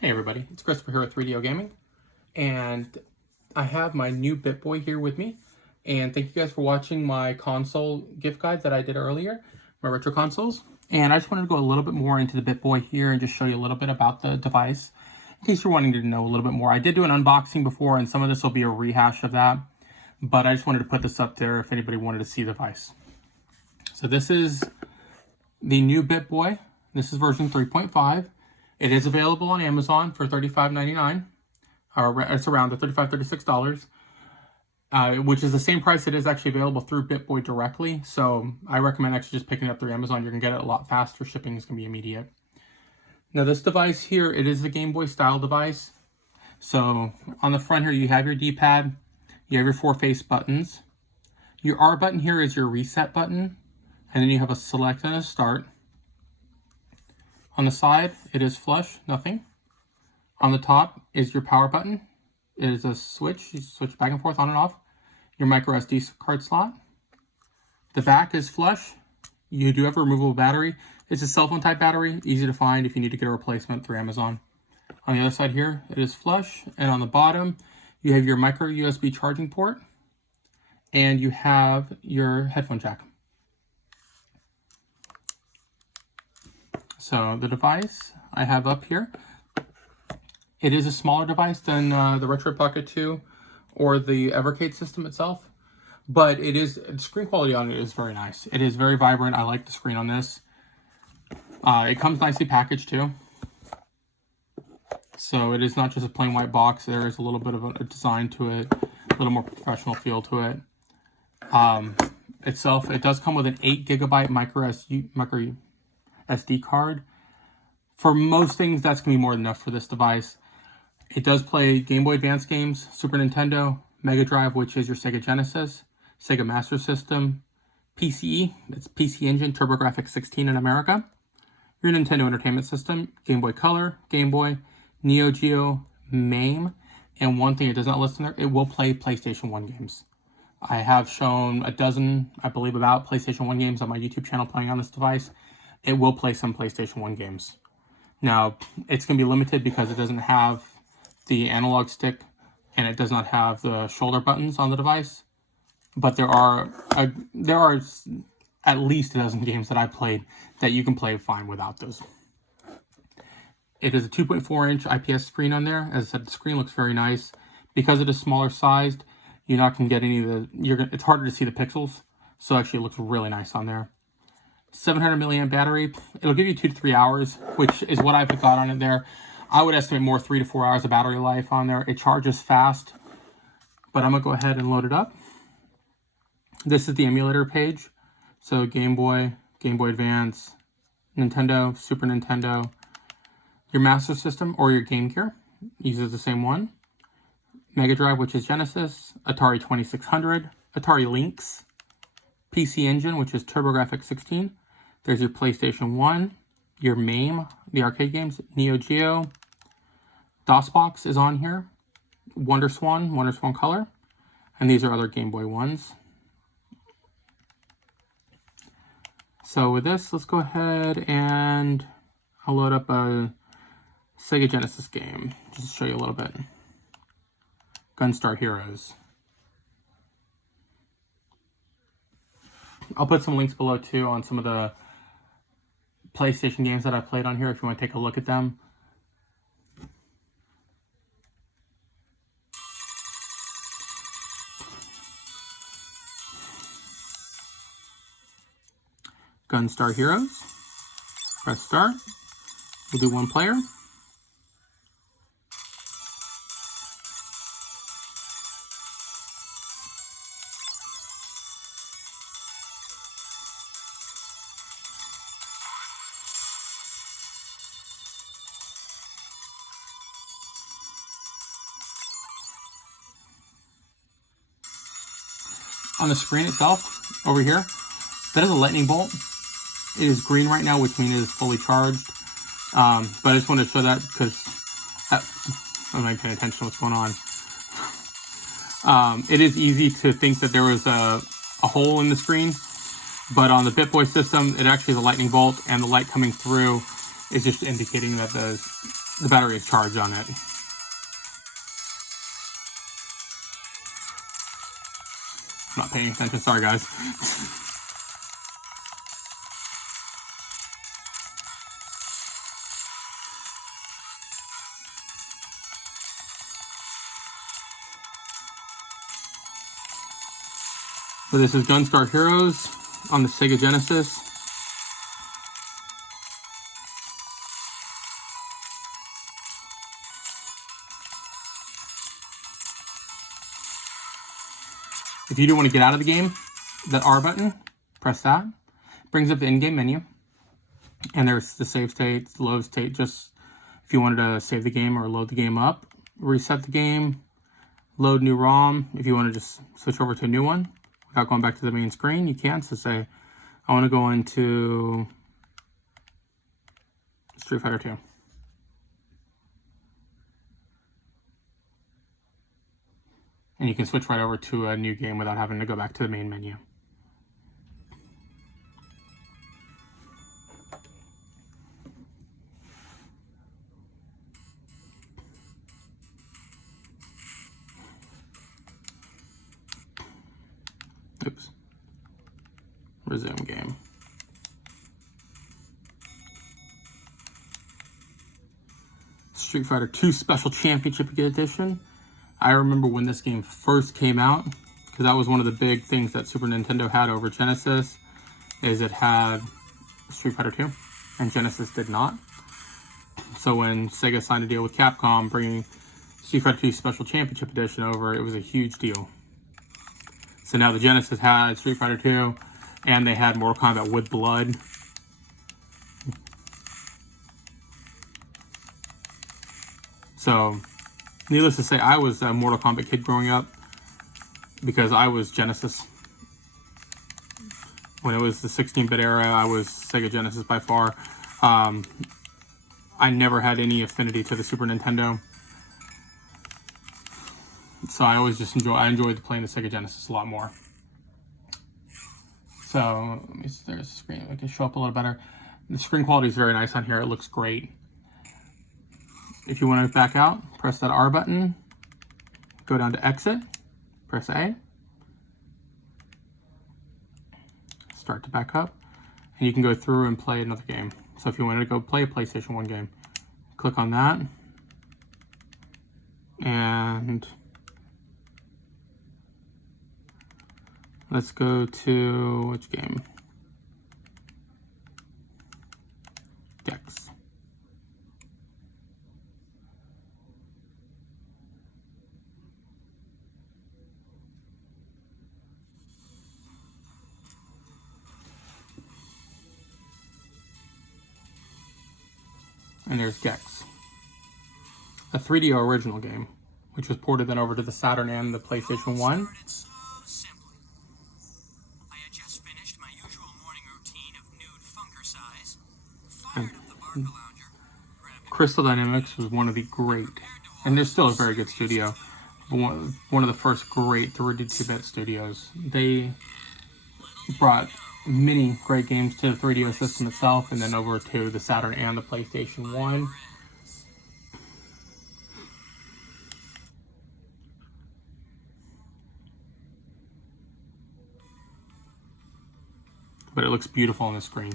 Hey everybody, it's Christopher here with 3DO Gaming, and I have my new BittBoy here with me, and thank you guys for watching my console gift guide that I did earlier, my retro consoles, and I just wanted to go a little bit more into the BittBoy here and just show you a little bit about the device, in case you're wanting to know a little bit more. I did do an unboxing before, and some of this will be a rehash of that, but I just wanted to put this up there if anybody wanted to see the device. So this is the new BittBoy. This is version 3.5. It is available on Amazon for $35.99, or it's around the $35, $36, which is the same price it is actually available through BittBoy directly. So I recommend actually just picking it up through Amazon. You're going to get it a lot faster. Shipping is going to be immediate. Now this device here, it is a Game Boy style device. So on the front here, you have your D-pad, you have your 4 face buttons. Your R button here is your reset button, and then you have a select and a start. On the side, it is flush, nothing. On the top is your power button. It is a switch. You switch back and forth on and off. Your microSD card slot. The back is flush. You do have a removable battery. It's a cell phone type battery, easy to find if you need to get a replacement through Amazon. On the other side here, it is flush. And on the bottom, you have your micro USB charging port. And you have your headphone jack. So the device I have up here, it is a smaller device than the Retro Pocket 2 or the Evercade system itself, but it is, the screen quality on it is very nice. It is very vibrant. I like the screen on this. It comes nicely packaged too. So it is not just a plain white box. There is a little bit of a design to it, a little more professional feel to it. Itself, it does come with an 8 GB micro SD card. For most things, that's going to be more than enough for this device. It does play Game Boy Advance games, Super Nintendo, Mega Drive, which is your Sega Genesis, Sega Master System, PCE, it's PC Engine, TurboGrafx 16 in America, your Nintendo Entertainment System, Game Boy Color, Game Boy, NEOGEO, MAME, and one thing it does not list in there, it will play PlayStation 1 games. I have shown a dozen, I believe, about PlayStation 1 games on my YouTube channel playing on this device. It will play some PlayStation 1 games. Now, it's going to be limited because it doesn't have the analog stick and it does not have the shoulder buttons on the device. But there are at least a dozen games that I played that you can play fine without those. It is a 2.4-inch IPS screen on there. As I said, the screen looks very nice. Because it is smaller sized, you're not going to get any of the... it's harder to see the pixels. So actually it looks really nice on there. 700 milliamp battery. It'll give you 2 to 3 hours, which is what I've got on it there. I would estimate more 3 to 4 hours of battery life on there. It charges fast, but I'm gonna go ahead and load it up. This is the emulator page. So Game Boy, Game Boy Advance, Nintendo, Super Nintendo. Your Master System or your Game Gear uses the same one. Mega Drive, which is Genesis, Atari 2600, Atari Lynx, PC Engine, which is TurboGrafx 16. There's your PlayStation 1, your MAME, the arcade games, NEOGEO. DOSBox is on here. WonderSwan Color. And these are other Game Boy ones. So with this, let's go ahead and I'll load up a Sega Genesis game, just to show you a little bit. Gunstar Heroes. I'll put some links below too on some of the PlayStation games that I played on here if you want to take a look at them. Gunstar Heroes. Press start. We'll do one player. On the screen itself, over here, that is a lightning bolt. It is green right now, which means it is fully charged. But I just wanted to show that because I'm not paying attention to what's going on. It is easy to think that there was a hole in the screen, but on the BittBoy system, it actually is a lightning bolt, and the light coming through is just indicating that the battery is charged on it. I'm not paying attention, sorry guys. So this is Gunstar Heroes on the Sega Genesis. If you do want to get out of the game, that R button, press that. Brings up the in-game menu. And there's the save state, the load state, just if you wanted to save the game or load the game up. Reset the game, load new ROM. If you want to just switch over to a new one without going back to the main screen, you can. So say, I want to go into Street Fighter 2. And you can switch right over to a new game without having to go back to the main menu. Oops. Resume game. Street Fighter 2 Special Championship Edition. I remember when this game first came out, because that was one of the big things that Super Nintendo had over Genesis, is it had Street Fighter 2, and Genesis did not. So when Sega signed a deal with Capcom, bringing Street Fighter 2 Special Championship Edition over, it was a huge deal. So now the Genesis had Street Fighter 2, and they had Mortal Kombat with blood. So, needless to say, I was a Mortal Kombat kid growing up because I was Genesis. When it was the 16-bit era, I was Sega Genesis by far. I never had any affinity to the Super Nintendo. So I always just enjoyed playing the Sega Genesis a lot more. So, let me see, there's a screen, it can show up a little better. The screen quality is very nice on here, it looks great. If you want to back out, press that R button, go down to exit, press A, start to back up, and you can go through and play another game. So if you wanted to go play a PlayStation 1 game, click on that, and let's go to, which game? Gex. And there's Gex, a 3D original game, which was ported then over to the Saturn and the PlayStation 1. Crystal Dynamics was one of the great, and they're still a very good studio, one of the first great 32-bit studios. They brought many great games to the 3DO system itself, and then over to the Saturn and the PlayStation 1. But it looks beautiful on the screen.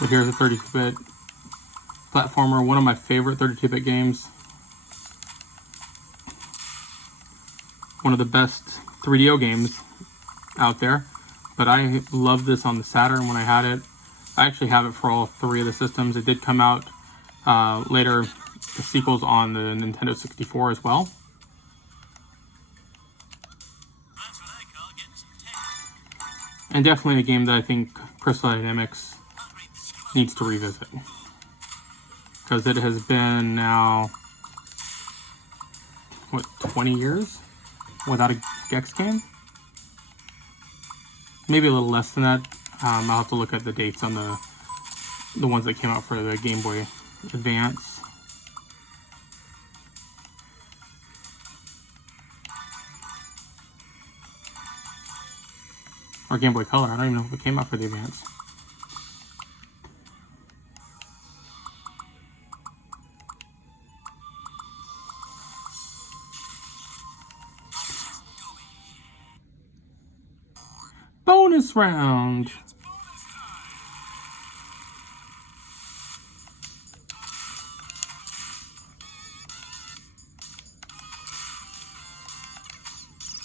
But here's a 32-bit platformer, one of my favorite 32-bit games. One of the best 3DO games out there. But I loved this on the Saturn when I had it. I actually have it for all three of the systems. It did come out later, the sequels on the Nintendo 64 as well. And definitely a game that I think Crystal Dynamics needs to revisit. Because it has been now, what, 20 years without a Gex game? Maybe a little less than that. I'll have to look at the dates on the ones that came out for the Game Boy Advance. Or Game Boy Color. I don't even know if it came out for the Advance. Bonus round.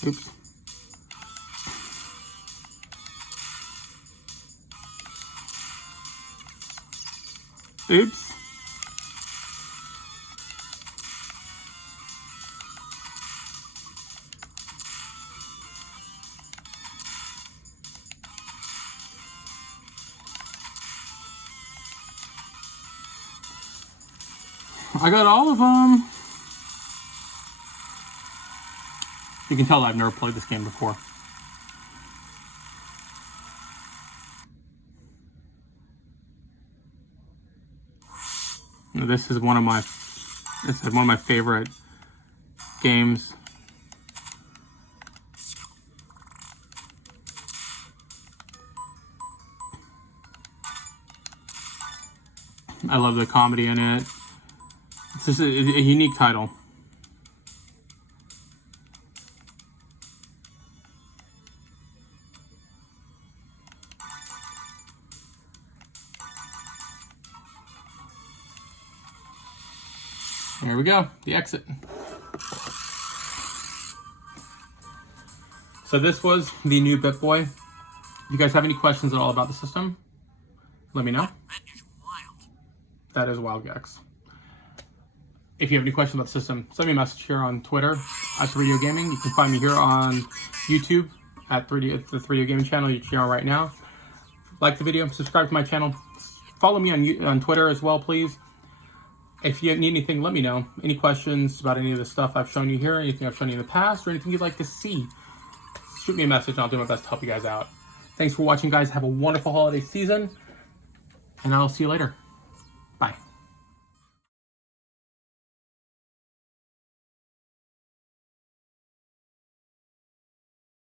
Oops. Oops. I got all of them. You can tell I've never played this game before. This is one of my favorite games. I love the comedy in it. It's just a unique title. There we go, the exit. So this was the new BittBoy. If you guys have any questions at all about the system, let me know. That is Wild Gex. If you have any questions about the system, send me a message here on Twitter at 3DO Gaming. You can find me here on YouTube at the 3DO Gaming channel you're here on right now. Like the video, subscribe to my channel. Follow me on Twitter as well, please. If you need anything, let me know. Any questions about any of the stuff I've shown you here, anything I've shown you in the past, or anything you'd like to see, shoot me a message and I'll do my best to help you guys out. Thanks for watching, guys. Have a wonderful holiday season, and I'll see you later.